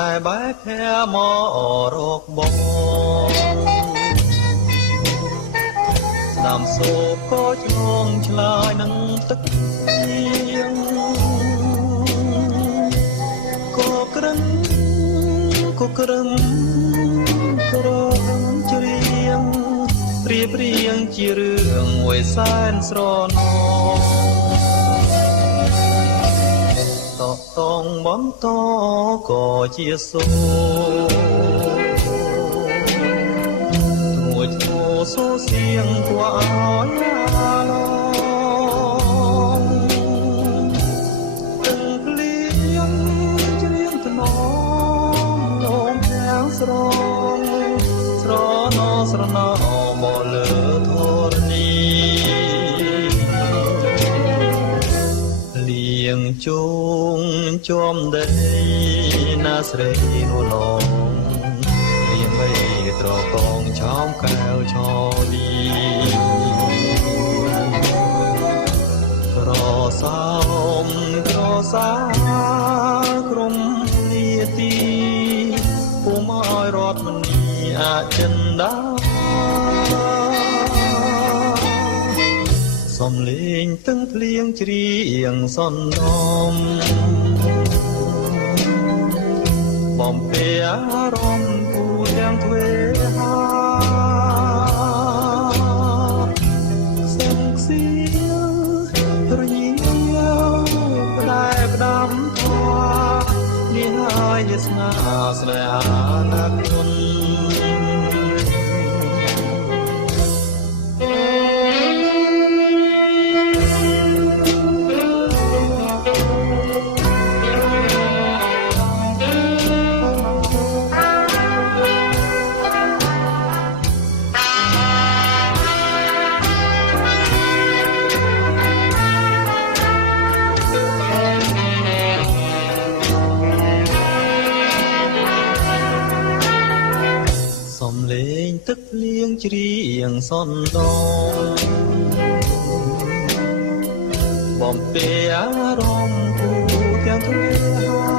តែបែកភ័យមករកបងស្ដាំសូកក៏ឆ្លងឆ្លើយនឹងទឹកទៀងក៏ក្រឹមក៏ក្រឹមក្រំច្រៀងរៀបរៀងជារឿងមួយសែនស្រណោតតងបន្តក៏ជាសូមួយឈ្មោះសូសៀងគួរឲ្យអាឡងទាំងភ្លៀងច្រៀងថ្នមនោមទាំងស្រងស្រណោស្រណោមកលើធរណីលៀងជូងជាប់ដីណាស្រីនួលងលៀងបីត្រកងឆោមកែវឆោលីក្រសោមក្រសាក្រុមនីតិពុំឲ្យរត់មនីអចិន្តាសំលេងទាំងភ្លៀងច្រៀងសន្តំបំពេអារម្មណ៍គូទាំងទ្វេហាសង្សៀរញៀផ្លែផ្ដាំធွာនេះហើយជាស្នាស្នេហាណាក់គុណសំលេងទឹកភ្លៀងច្រៀងសន្តំបំពេអារម្មណ៍គូទាំងទ្វេហា